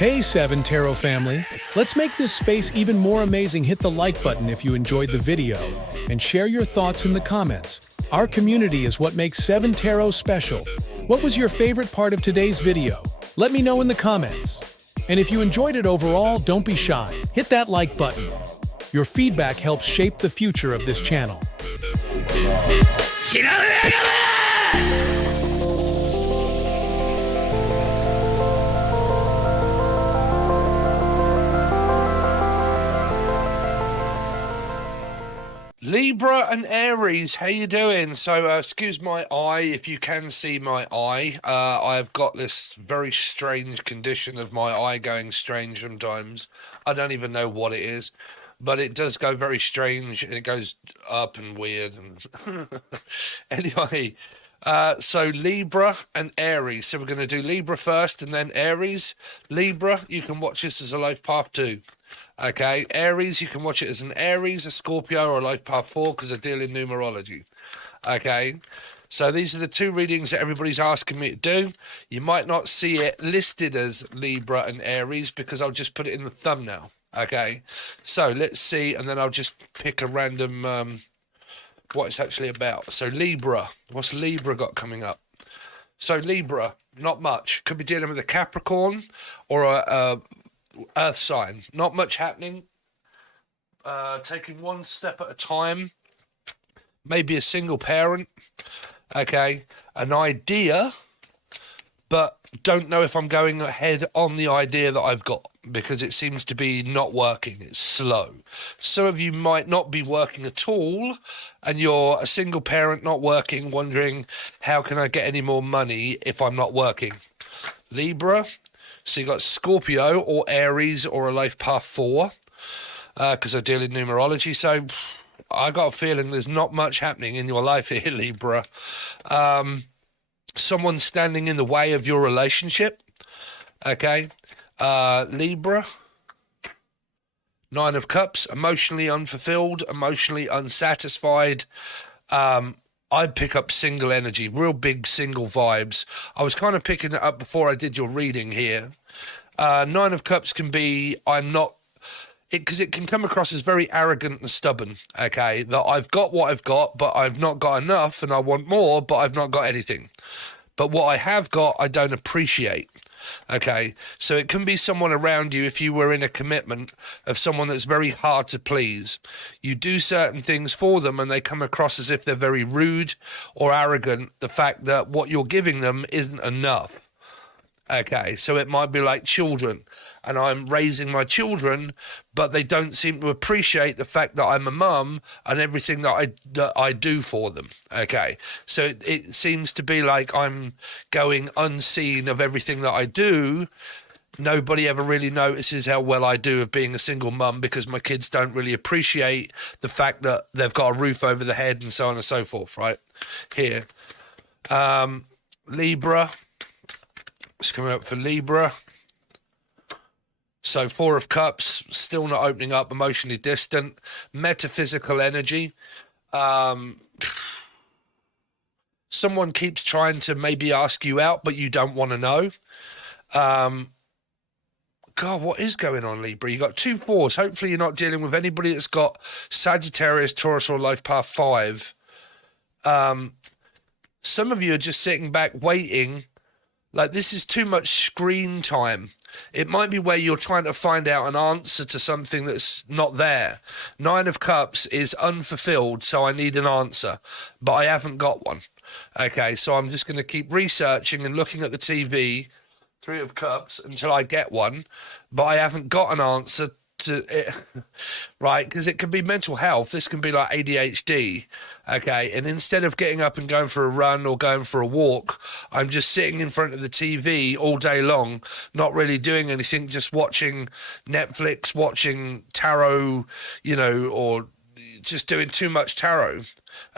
Hey 7 Tarot family, let's make this space even more amazing. Hit the like button if you enjoyed the video and share your thoughts in the comments. Our community is what makes 7 Tarot special. What was your favorite part of today's video? Let me know in the comments. And if you enjoyed it overall, don't be shy. Hit that like button. Your feedback helps shape the future of this channel. Libra and Aries, how you doing? So, excuse my eye, if you can see my eye. I've got this very strange condition of my eye going strange sometimes. I don't even know what it is, but it does go very strange, and it goes up and weird. And anyway, so Libra and Aries. So we're going to do Libra first and then Aries. Libra, you can watch this as a life path 2. Okay, Aries, you can watch it as an Aries, a Scorpio, or a life path 4 because I deal in numerology. Okay, so these are the 2 readings that everybody's asking me to do. You might not see it listed as Libra and Aries because I'll just put it in the thumbnail. Okay, so let's see, and then I'll just pick a random what it's actually about. So Libra, what's Libra got coming up? So Libra, not much. Could be dealing with a Capricorn or a Earth sign. Not much happening. Taking one step at a time. Maybe a single parent. Okay. An idea, but don't know if I'm going ahead on the idea that I've got because it seems to be not working. It's slow. Some of you might not be working at all and you're a single parent not working, wondering how can I get any more money if I'm not working. Libra. So you got Scorpio or Aries or a life path 4 because I deal in numerology. So I got a feeling there's not much happening in your life here, Libra. Someone standing in the way of your relationship. Okay. Libra. 9 of Cups, emotionally unfulfilled, emotionally unsatisfied. I'd pick up single energy, real big single vibes. I was kind of picking it up before I did your reading here. 9 of Cups can be, because it can come across as very arrogant and stubborn, okay? That I've got what I've got, but I've not got enough, and I want more, but I've not got anything. But what I have got, I don't appreciate. Okay, so it can be someone around you if you were in a commitment of someone that's very hard to please. You do certain things for them and they come across as if they're very rude or arrogant. The fact that what you're giving them isn't enough. Okay, so it might be like children and I'm raising my children, but they don't seem to appreciate the fact that I'm a mum and everything that I do for them. Okay, so it seems to be like I'm going unseen of everything that I do. Nobody ever really notices how well I do of being a single mum because my kids don't really appreciate the fact that they've got a roof over the head and so on and so forth, right? Here. Libra. It's coming up for Libra. So 4 of Cups, still not opening up, emotionally distant. Metaphysical energy. Someone keeps trying to maybe ask you out, but you don't want to know. God, what is going on, Libra? You got 2 4s. Hopefully you're not dealing with anybody that's got Sagittarius, Taurus, or life path 5. Some of you are just sitting back waiting. Like, this is too much screen time. It might be where you're trying to find out an answer to something that's not there. 9 of Cups is unfulfilled, so I need an answer, but I haven't got one. Okay, so I'm just going to keep researching and looking at the TV, 3 of Cups, until I get one, but I haven't got an answer to it, right? Because it can be mental health. This can be like ADHD, okay? And instead of getting up and going for a run or going for a walk, I'm just sitting in front of the TV all day long, not really doing anything, just watching Netflix, watching tarot, you know, or just doing too much tarot,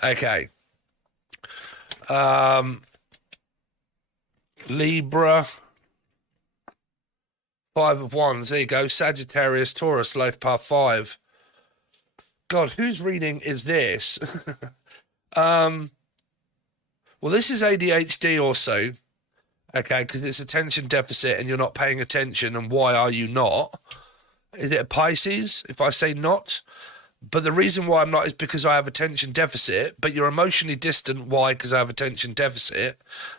okay? Libra. 5 of Wands, there you go. Sagittarius, Taurus, life path 5. God, whose reading is this? Well, this is ADHD also. Okay, because it's attention deficit and you're not paying attention. And why are you not? Is it a Pisces if I say not? But the reason why I'm not is because I have attention deficit, but you're emotionally distant. Why? Because I have attention deficit.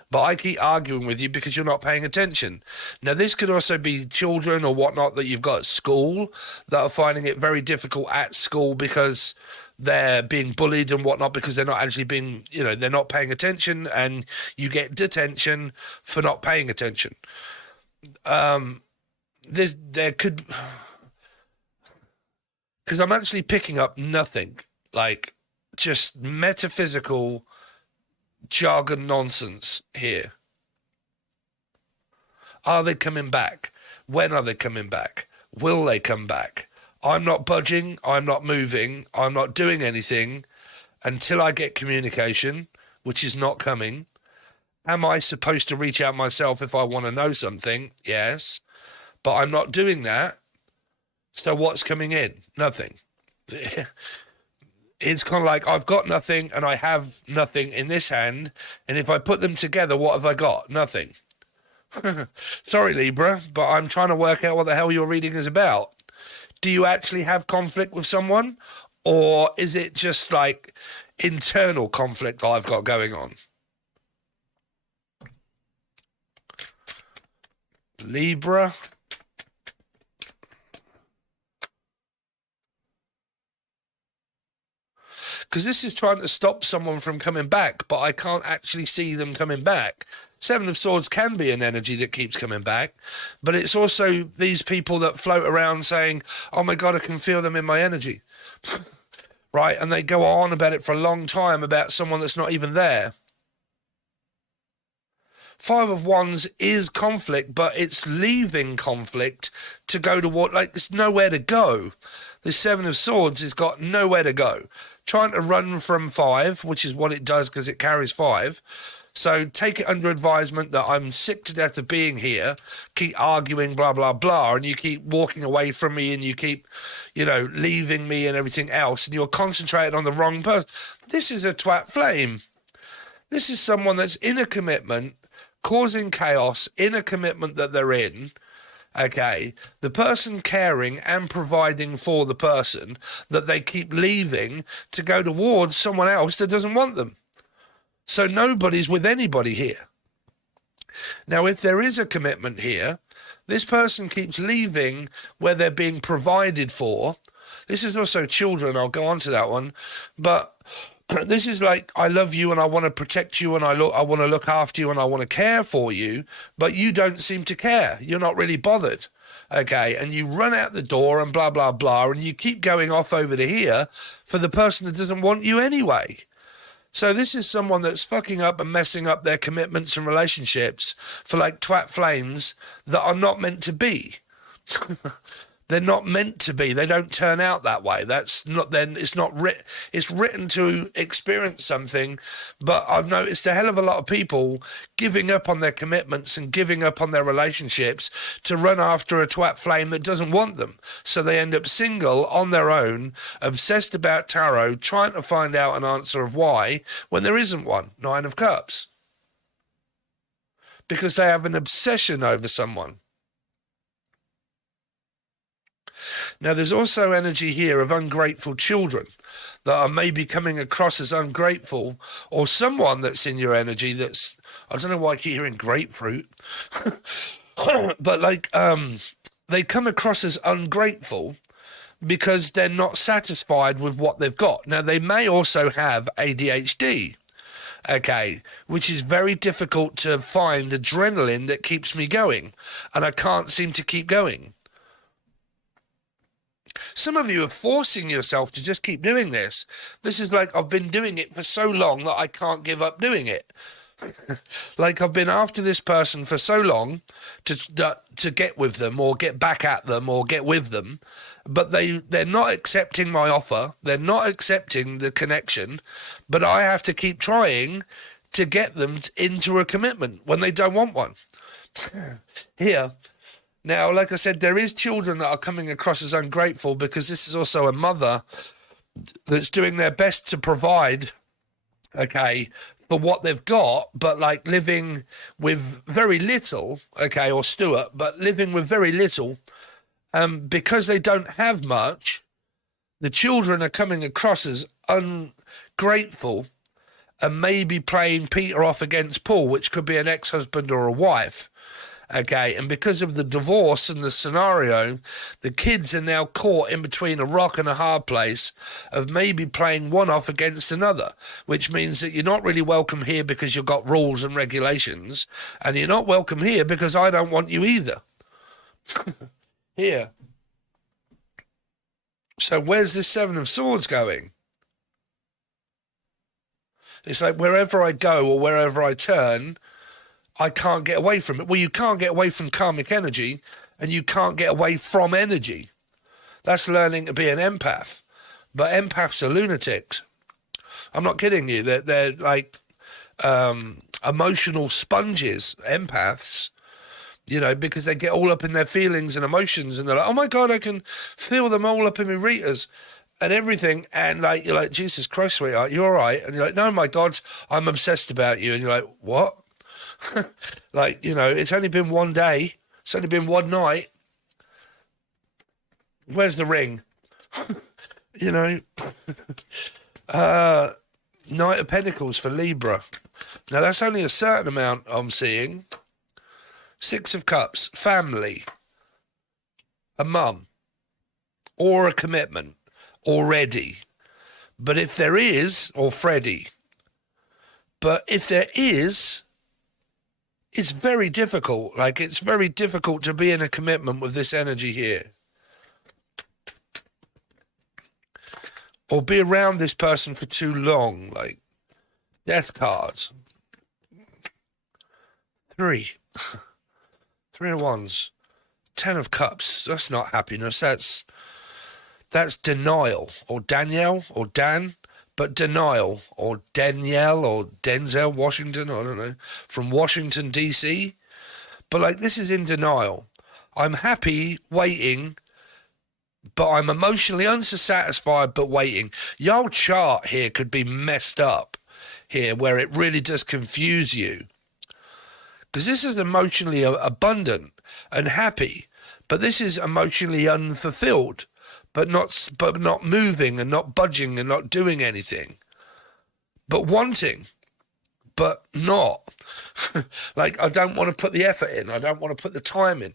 But I keep arguing with you because you're not paying attention. Now, this could also be children or whatnot that you've got at school that are finding it very difficult at school because they're being bullied and whatnot because they're not actually being, they're not paying attention, and you get detention for not paying attention. There could... Because I'm actually picking up nothing, like just metaphysical jargon nonsense here. Are they coming back? When are they coming back? Will they come back? I'm not budging, I'm not moving, I'm not doing anything until I get communication, which is not coming. Am I supposed to reach out myself if I want to know something? Yes. But I'm not doing that. So what's coming in? Nothing. It's kind of like I've got nothing and I have nothing in this hand. And if I put them together, what have I got? Nothing. Sorry, Libra, but I'm trying to work out what the hell your reading is about. Do you actually have conflict with someone? Or is it just like internal conflict that I've got going on? Libra. Because this is trying to stop someone from coming back, but I can't actually see them coming back. Seven of Swords can be an energy that keeps coming back, but it's also these people that float around saying, oh my God, I can feel them in my energy. Right? And they go on about it for a long time about someone that's not even there. Five of Wands is conflict, but it's leaving conflict to go to what, like, there's nowhere to go. The Seven of Swords has got nowhere to go. Trying to run from five, which is what it does because it carries five. So take it under advisement that I'm sick to death of being here, keep arguing, blah, blah, blah, and you keep walking away from me and you keep, leaving me and everything else, and you're concentrating on the wrong person. This is a twat flame. This is someone that's in a commitment, causing chaos in a commitment that they're in. Okay, the person caring and providing for the person that they keep leaving to go towards someone else that doesn't want them. So nobody's with anybody here. Now, if there is a commitment here, this person keeps leaving where they're being provided for. This is also children, I'll go on to that one. But this is like, I love you and I want to protect you and I want to look after you and I want to care for you, but you don't seem to care. You're not really bothered. Okay, and you run out the door and blah, blah, blah, and you keep going off over to here for the person that doesn't want you anyway. So this is someone that's fucking up and messing up their commitments and relationships for like twat flames that are not meant to be. They're not meant to be. They don't turn out that way. That's not then. It's not written. It's written to experience something. But I've noticed a hell of a lot of people giving up on their commitments and giving up on their relationships to run after a twat flame that doesn't want them. So they end up single on their own, obsessed about tarot, trying to find out an answer of why when there isn't one. Nine of Cups. Because they have an obsession over someone. Now, there's also energy here of ungrateful children that are maybe coming across as ungrateful, or someone that's in your energy that's, I don't know why I keep hearing grapefruit, but like they come across as ungrateful because they're not satisfied with what they've got. Now, they may also have ADHD, okay, which is very difficult to find adrenaline that keeps me going, and I can't seem to keep going. Some of you are forcing yourself to just keep doing this. This is like, I've been doing it for so long that I can't give up doing it. Like, I've been after this person for so long to get with them or get back at them or get with them, but they're not accepting my offer. They're not accepting the connection, but I have to keep trying to get them into a commitment when they don't want one. Here. Now, like I said, there is children that are coming across as ungrateful because this is also a mother that's doing their best to provide, okay, for what they've got, but like living with very little, okay, or Stuart, but living with very little, because they don't have much, the children are coming across as ungrateful and maybe playing Peter off against Paul, which could be an ex-husband or a wife. Okay, and because of the divorce and the scenario, the kids are now caught in between a rock and a hard place of maybe playing one off against another, which means that you're not really welcome here because you've got rules and regulations, and you're not welcome here because I don't want you either. Here. So where's this Seven of Swords going? It's like wherever I go or wherever I turn, I can't get away from it. Well, you can't get away from karmic energy, and you can't get away from energy. That's learning to be an empath. But empaths are lunatics. I'm not kidding you. They're like emotional sponges, empaths, you know, because they get all up in their feelings and emotions, and they're like, oh my God, I can feel them all up in my Ritas and everything. And like, you're like, Jesus Christ, sweetheart, you all right? And you're like, no, my God, I'm obsessed about you. And you're like, what? Like, you know, it's only been one day. It's only been one night. Where's the ring? You know, Knight of Pentacles for Libra. Now, that's only a certain amount I'm seeing. Six of Cups, family, a mum, or a commitment already. But if there is, or Freddie, but if there is, it's very difficult. Like, it's very difficult to be in a commitment with this energy here. Or be around this person for too long. Like, death cards. Three of Wands. 10 of Cups. That's not happiness. That's denial. Or Danielle. Or Dan. But denial, or Danielle, or Denzel Washington, I don't know, from Washington, D.C. But, like, this is in denial. I'm happy waiting, but I'm emotionally unsatisfied but waiting. Your chart here could be messed up here, where it really does confuse you. Because this is emotionally abundant and happy, but this is emotionally unfulfilled. But not moving and not budging and not doing anything. But wanting, but not. Like, I don't want to put the effort in. I don't want to put the time in.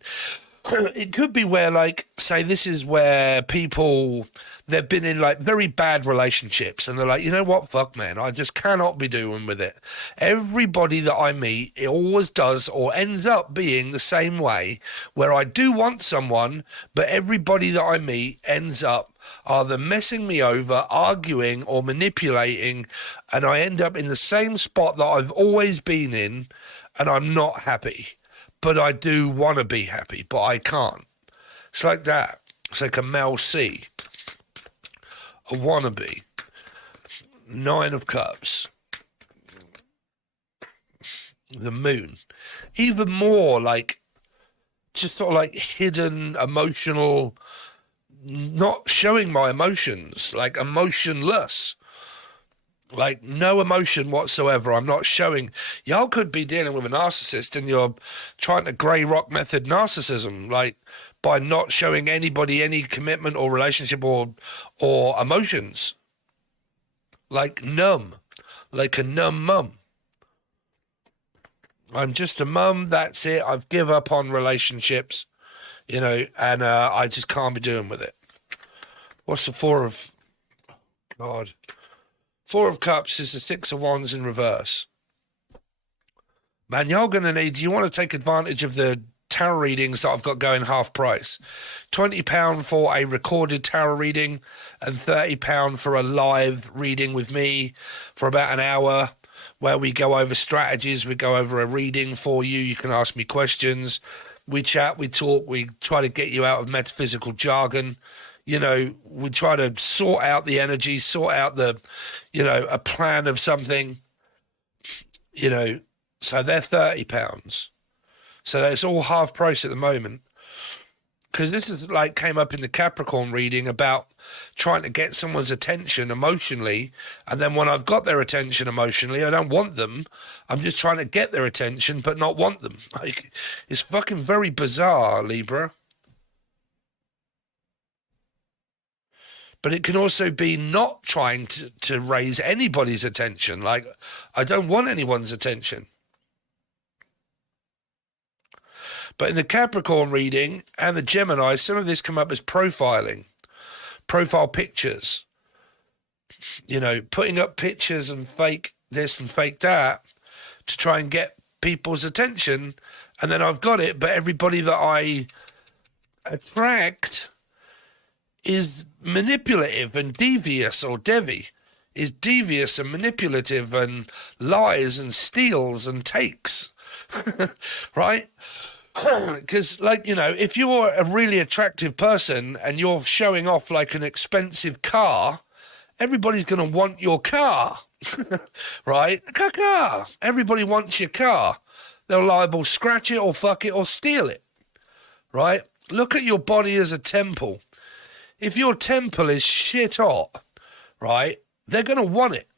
It could be where, like, say this is where people, they've been in, like, very bad relationships, and they're like, you know what, fuck, man, I just cannot be doing with it. Everybody that I meet, it always does or ends up being the same way, where I do want someone, but everybody that I meet ends up either messing me over, arguing, or manipulating, and I end up in the same spot that I've always been in, and I'm not happy. But I do want to be happy, but I can't. It's like that. It's like a Mel C. A wannabe. 9 of Cups. The Moon. Even more like, just sort of like hidden, emotional, not showing my emotions, like emotionless. Like, no emotion whatsoever. I'm not showing. Y'all could be dealing with a narcissist and you're trying to grey rock method narcissism, like, by not showing anybody any commitment or relationship or emotions. Like numb. Like a numb mum. I'm just a mum, that's it. I've give up on relationships, you know, and I just can't be doing with it. What's the Four of... God... 4 of Cups is the 6 of Wands in reverse. Man, you're going to need... You want to take advantage of the tarot readings that I've got going half price. £20 for a recorded tarot reading and £30 for a live reading with me for about an hour, where we go over strategies, we go over a reading for you. You can ask me questions. We chat, we talk, we try to get you out of metaphysical jargon. You know, we try to sort out the energy, sort out the, you know, a plan of something, you know. So they're £30. So it's all half price at the moment. because this is like came up in the Capricorn reading about trying to get someone's attention emotionally, and then when I've got their attention emotionally, I don't want them. I'm just trying to get their attention but not want them. Like, it's fucking very bizarre, Libra. But it can also be not trying to raise anybody's attention. Like, I don't want anyone's attention. But in the Capricorn reading and the Gemini, some of this come up as profiling, profile pictures. You know, putting up pictures and fake this and fake that to try and get people's attention. And then I've got it, but everybody that I attract is manipulative and devious, or Devi is devious and manipulative and lies and steals and takes, right? Because, like, you know, if you're a really attractive person and you're showing off like an expensive car, everybody's going to want your car, right? Car. Everybody wants your car. They're liable to scratch it or fuck it or steal it, right? Look at your body as a temple. If your temple is shit hot, right, they're going to want it.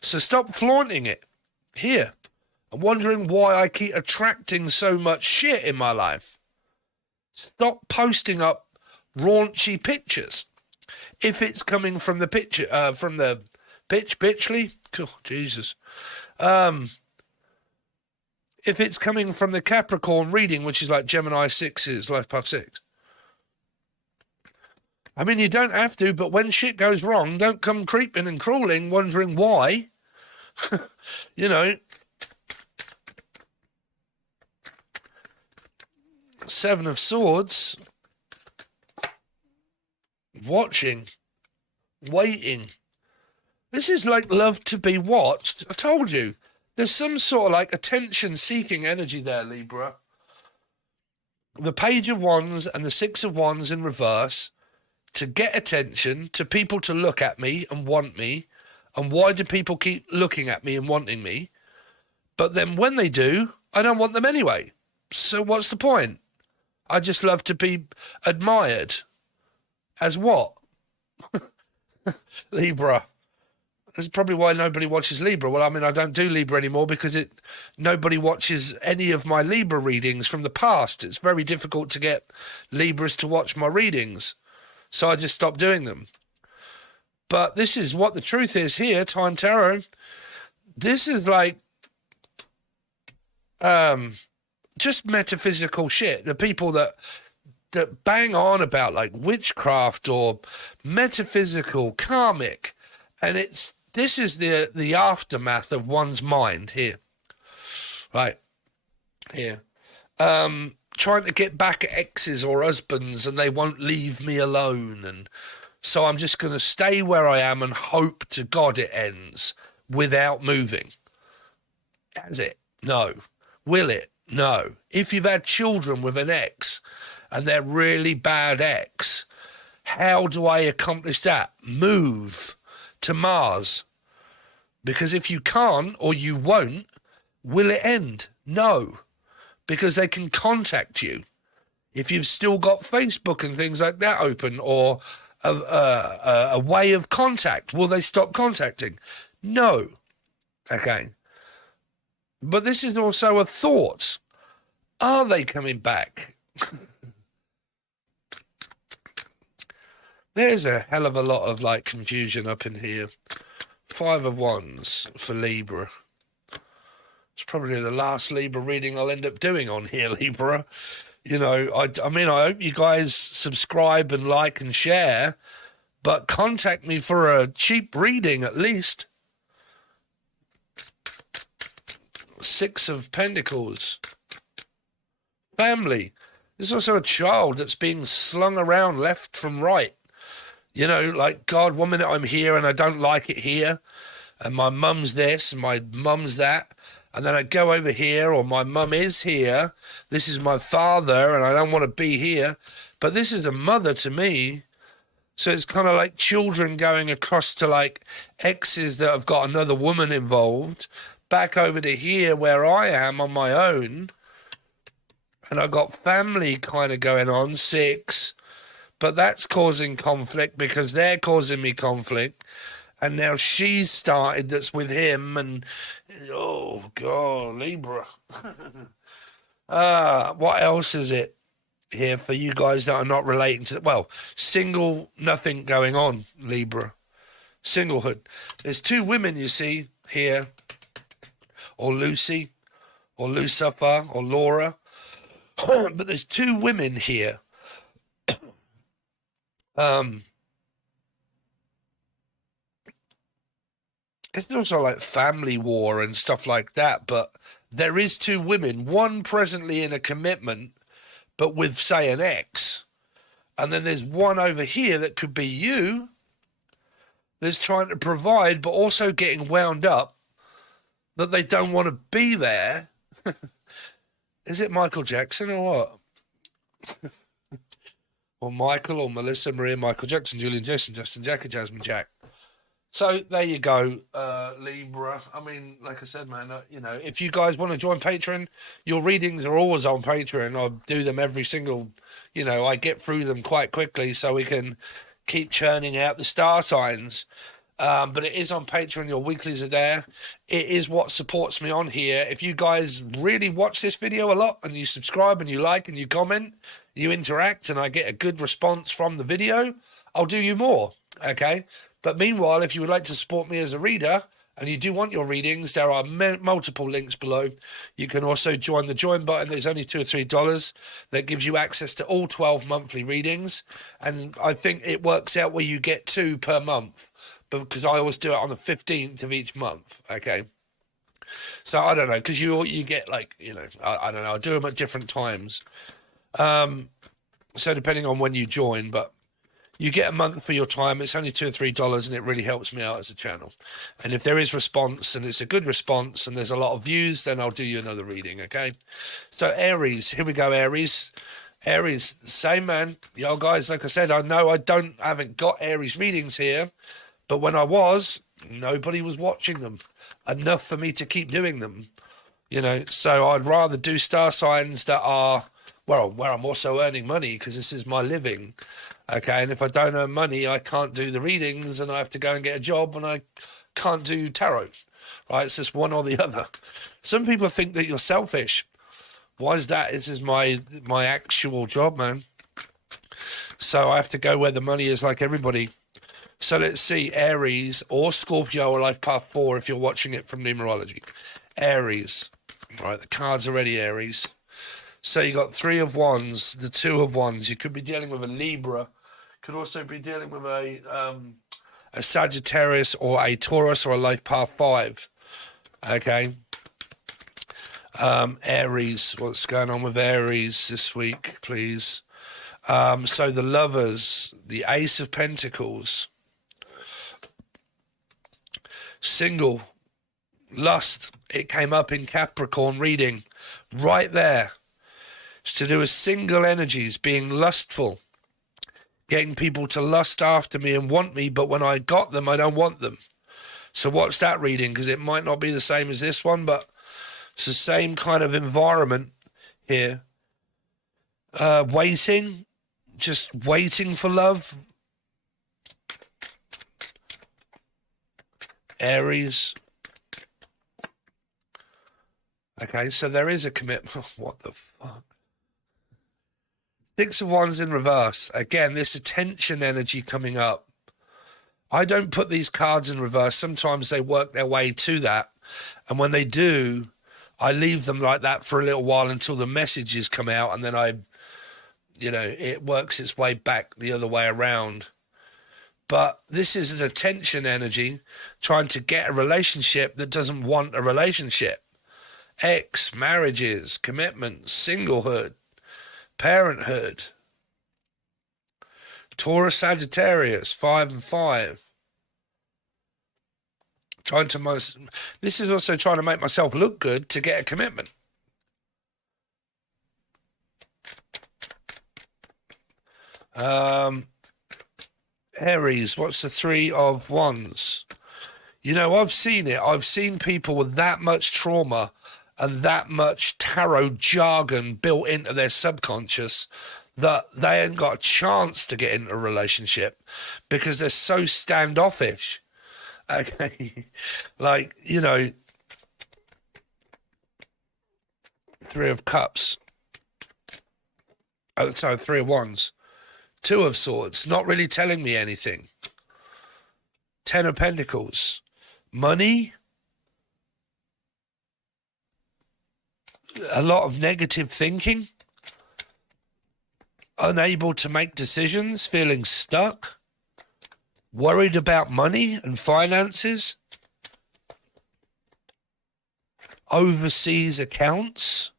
So stop flaunting it. Here, I'm wondering why I keep attracting so much shit in my life. Stop posting up raunchy pictures. If it's coming from the picture, from the bitchly, oh, Jesus. If it's coming from the Capricorn reading, which is like Gemini 6's Life Path 6. I mean, you don't have to, but when shit goes wrong, don't come creeping and crawling, wondering why. You know. Seven of Swords. Watching. Waiting. This is like love to be watched. I told you. There's some sort of like attention-seeking energy there, Libra. The Page of Wands and the Six of Wands in reverse. To get attention, to people to look at me and want me. And why do people keep looking at me and wanting me? But then when they do, I don't want them anyway. So what's the point? I just love to be admired. As what? Libra. That's probably why nobody watches Libra. Well, I mean, I don't do Libra anymore because nobody watches any of my Libra readings from the past. It's very difficult to get Libras to watch my readings. So I just stopped doing them. But this is what the truth is here, Time Tarot. This is like just metaphysical shit. The people that bang on about like witchcraft or metaphysical, karmic, and this is the aftermath of one's mind here. Right. Here. Trying to get back at exes or husbands and they won't leave me alone, and so I'm just going to stay where I am and hope to God it ends without moving. Has it? No. Will it? No. If you've had children with an ex and they're really bad ex, how do I accomplish that? Move to Mars. Because if you can't or you won't, will it end? No. Because they can contact you. If you've still got Facebook and things like that open, or a way of contact, will they stop contacting? No. Okay. But this is also a thought. Are they coming back? There's a hell of a lot of like confusion up in here. 5 of Wands for Libra. It's probably the last Libra reading I'll end up doing on here, Libra. You know, I mean, I hope you guys subscribe and like and share, but contact me for a cheap reading at least. 6 of Pentacles. Family. There's also a child that's being slung around left from right. You know, like, God, 1 minute I'm here and I don't like it here. And my mum's this and my mum's that. And then I go over here, or my mum is here. This is my father, and I don't want to be here. But this is a mother to me. So it's kind of like children going across to like exes that have got another woman involved, back over to here where I am on my own. And I got family kind of going on, 6, but that's causing conflict because they're causing me conflict. And now she's started that's with him, and oh God, Libra. What else is it here for you guys that are not relating to, well, single, nothing going on, Libra. Singlehood. There's 2 women you see here, or Lucy, or Lucifer, or Laura. But there's 2 women here. It's also like family war and stuff like that, but there is 2 women, one presently in a commitment, but with, say, an ex. And then there's one over here that could be you that's trying to provide, but also getting wound up that they don't want to be there. Is it Michael Jackson or what? Or Michael or Melissa, Maria, Michael Jackson, Julian, Jason, Justin, Jackie, Jasmine, Jack. So there you go, Libra. I mean, like I said, man, if you guys want to join Patreon, your readings are always on Patreon. I do them every single, I get through them quite quickly so we can keep churning out the star signs. But it is on Patreon. Your weeklies are there. It is what supports me on here. If you guys really watch this video a lot and you subscribe and you like and you comment, you interact, and I get a good response from the video, I'll do you more, okay? But meanwhile, if you would like to support me as a reader and you do want your readings, there are multiple links below. You can also join the join button. There's only $2 or $3 that gives you access to all 12 monthly readings. And I think it works out where you get 2 per month, because I always do it on the 15th of each month, okay? So I don't know, because you get like, I don't know, I do them at different times. So depending on when you join, but you get a month for your time. It's only $2 or $3, and it really helps me out as a channel. And if there is response, and it's a good response, and there's a lot of views, then I'll do you another reading, okay? So Aries, here we go, Aries. Aries, same man. Yo, guys, like I said, I know I haven't got Aries readings here, but when I was, nobody was watching them enough for me to keep doing them, So I'd rather do star signs that are, well, where I'm also earning money, because this is my living. Okay, and if I don't earn money, I can't do the readings, and I have to go and get a job, and I can't do tarot, right? It's just one or the other. Some people think that you're selfish. Why is that? This is my actual job, man. So I have to go where the money is, like everybody. So let's see, Aries or Scorpio or Life Path 4, if you're watching it from numerology. Aries, right, the card's already Aries. So you got 3 of Wands, the 2 of Wands. You could be dealing with a Libra. Could also be dealing with a Sagittarius or a Taurus or a Life Path 5. Okay. Aries, what's going on with Aries this week, please? So the Lovers, the Ace of Pentacles, single, lust. It came up in Capricorn reading right there. It's to do with single energies, being lustful, getting people to lust after me and want me, but when I got them, I don't want them. So what's that reading? Because it might not be the same as this one, but it's the same kind of environment here. Waiting, just waiting for love. Aries. Okay, so there is a commitment. What the fuck? 6 of Wands in reverse. Again, this attention energy coming up. I don't put these cards in reverse. Sometimes they work their way to that. And when they do, I leave them like that for a little while until the messages come out. And then it works its way back the other way around. But this is an attention energy trying to get a relationship that doesn't want a relationship. Ex, marriages, commitments, singlehood, parenthood. Taurus, Sagittarius, 5 and 5. This is also trying to make myself look good to get a commitment. Aries, what's the 3 of Wands? I've seen it. I've seen people with that much trauma and that much tarot jargon built into their subconscious that they ain't got a chance to get into a relationship because they're so standoffish. Okay. Like, you know, Three of Cups. Oh, sorry, Three of Wands. Two of Swords, not really telling me anything. Ten of Pentacles. Money. A lot of negative thinking. Unable to make decisions, feeling stuck. Worried about money and finances. Overseas accounts.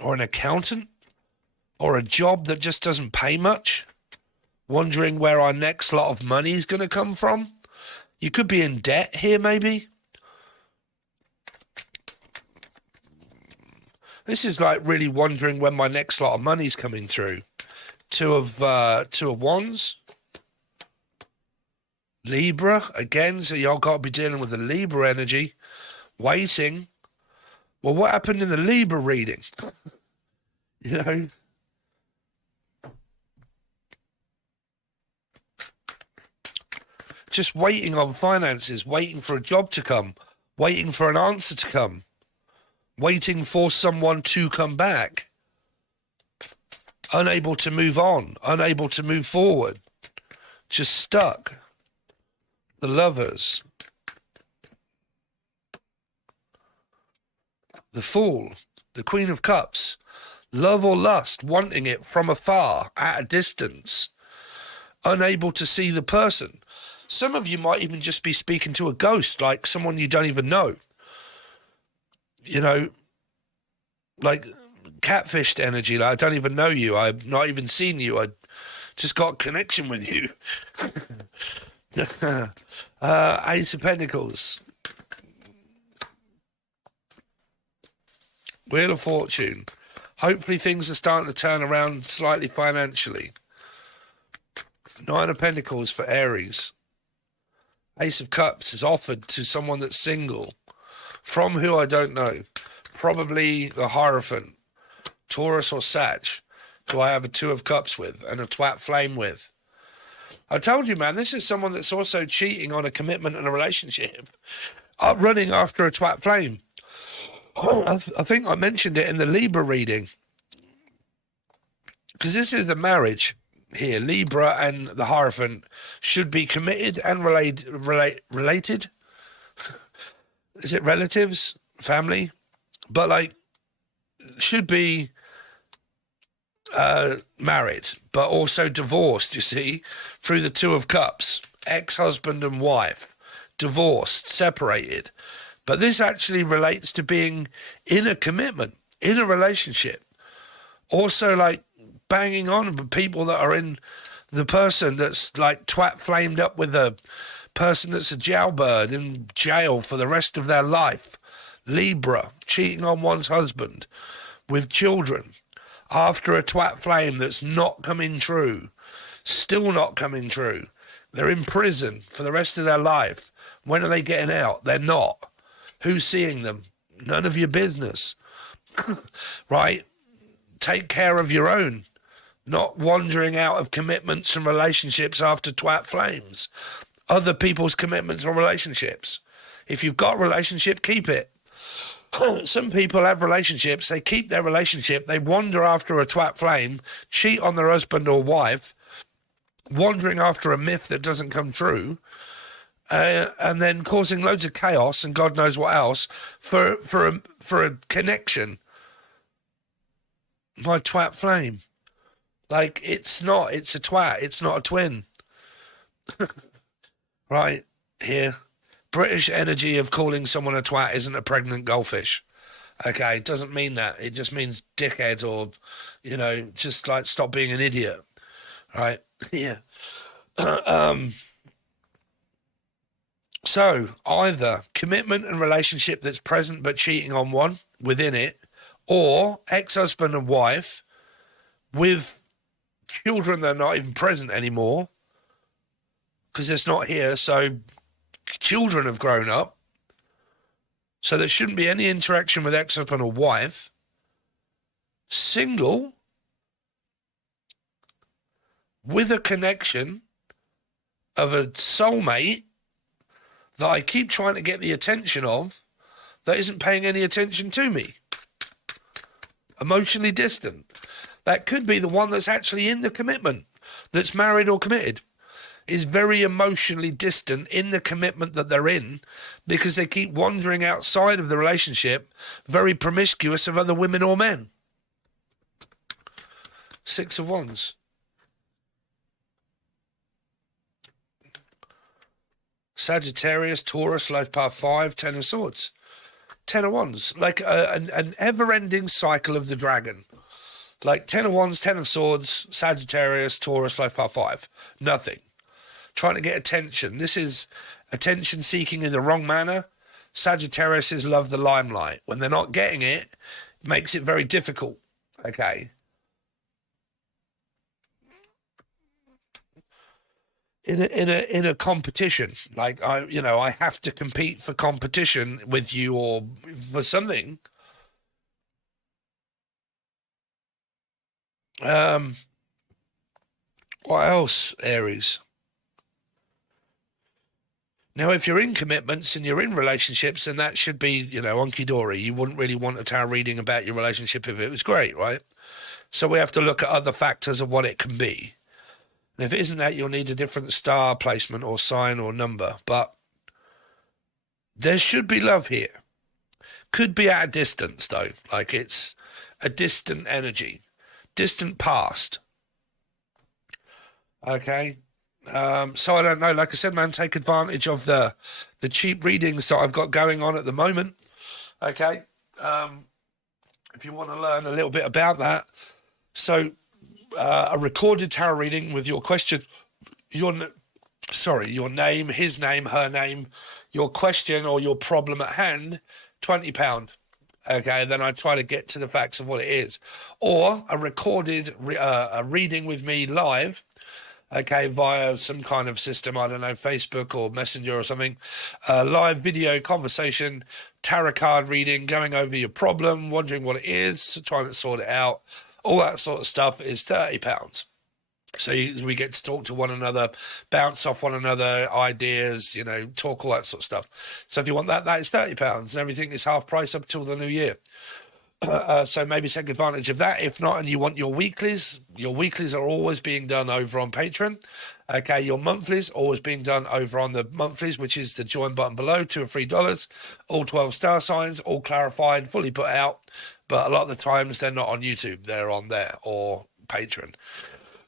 Or an accountant. Or a job that just doesn't pay much. Wondering where our next lot of money is going to come from. You could be in debt here, maybe. This is like really wondering when my next lot of money's coming through. Two of Wands. Libra, again, so y'all got to be dealing with the Libra energy. Waiting. Well, what happened in the Libra reading? You know? Just waiting on finances, waiting for a job to come, waiting for an answer to come, waiting for someone to come back. Unable to move on, unable to move forward. Just stuck. The Lovers. The Fool. The Queen of Cups. Love or lust, wanting it from afar, at a distance. Unable to see the person. Some of you might even just be speaking to a ghost, like someone you don't even know. You know, like catfished energy, like I don't even know you, I've not even seen you, I just got a connection with you. Ace of Pentacles. Wheel of Fortune. Hopefully things are starting to turn around slightly financially. Nine of Pentacles for Aries. Ace of Cups is offered to someone that's single. From who I don't know. Probably the Hierophant. Taurus or Sag. Who I have a Two of Cups with and a twat flame with. I told you, man, this is someone that's also cheating on a commitment and a relationship. Running after a twat flame. I think I mentioned it in the Libra reading. Because this is the marriage here. Libra and the Hierophant should be committed and related. Is it relatives? Family? But like, should be married, but also divorced, you see, through the Two of Cups. Ex-husband and wife. Divorced, separated. But this actually relates to being in a commitment, in a relationship. Also, like, banging on with people that are in the person that's, like, twat flamed up with a person that's a jailbird in jail for the rest of their life. Libra, cheating on one's husband with children after a twat flame that's not coming true, still not coming true. They're in prison for the rest of their life. When are they getting out? They're not. Who's seeing them? None of your business. Right? Take care of your own. Not wandering out of commitments and relationships after twat flames. Other people's commitments or relationships. If you've got a relationship, keep it. Some people have relationships, they keep their relationship, they wander after a twat flame, cheat on their husband or wife, wandering after a myth that doesn't come true, and then causing loads of chaos and God knows what else for a connection. My twat flame. Like, it's a twat, it's not a twin. Right, here. British energy of calling someone a twat isn't a pregnant goldfish. Okay, it doesn't mean that. It just means dickhead or, you know, just like stop being an idiot. Right? Yeah. So, either commitment and relationship that's present but cheating on one within it, or ex-husband and wife with children that are not even present anymore because it's not here, so children have grown up, So there shouldn't be any interaction with ex-husband or wife. Single with a connection of a soulmate that I keep trying to get the attention of that isn't paying any attention to me. Emotionally distant. That could be the one that's actually in the commitment, that's married or committed, is very emotionally distant in the commitment that they're in because they keep wandering outside of the relationship, very promiscuous of other women or men. 6 of Wands. Sagittarius, Taurus, life path 5, 10 of Swords. 10 of Wands, like an ever-ending cycle of the dragon. Like 10 of Wands, 10 of Swords, Sagittarius, Taurus, life path 5. Nothing. Trying to get attention. This is attention seeking in the wrong manner. Sagittarius is love the limelight. When they're not getting it, it makes it very difficult. Okay. In a competition, like I have to compete for competition with you or for something. What else, Aries? Now, if you're in commitments and you're in relationships, then that should be, hunky-dory. You wouldn't really want a tarot reading about your relationship if it was great, right? So we have to look at other factors of what it can be. And if it isn't that, you'll need a different star placement or sign or number. But there should be love here. Could be at a distance, though. Like it's a distant energy. Distant past. Okay? So I don't know. Like I said, man, take advantage of the cheap readings that I've got going on at the moment. Okay? If you want to learn a little bit about that. So... a recorded tarot reading with your question, your name, his name, her name, your question or your problem at hand, £20. Okay, then I try to get to the facts of what it is. Or a recorded a reading with me live, okay, via some kind of system, I don't know, Facebook or Messenger or something, live video conversation, tarot card reading, going over your problem, wondering what it is, trying to sort it out. All that sort of stuff is £30. So we get to talk to one another, bounce off one another, ideas, talk, all that sort of stuff. So if you want that is £30. And everything is half price up till the new year. So maybe take advantage of that. If not, and you want your weeklies are always being done over on Patreon. Okay, your monthlies always being done over on the monthlies, which is the join button below, $2 or $3. All 12 star signs, all clarified, fully put out. But a lot of the times they're not on YouTube, they're on there or Patreon.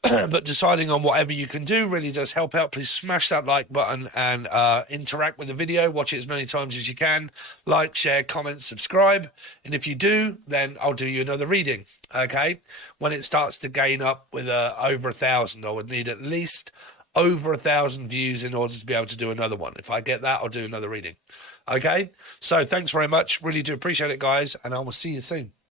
But deciding on whatever you can do really does help out. Please smash that like button and interact with the video. Watch it as many times as you can. Like, share, comment, subscribe. And if you do, then I'll do you another reading. Okay? When it starts to gain up with over 1,000, I would need at least over 1,000 views in order to be able to do another one. If I get that, I'll do another reading. Okay? So thanks very much. Really do appreciate it, guys. And I will see you soon.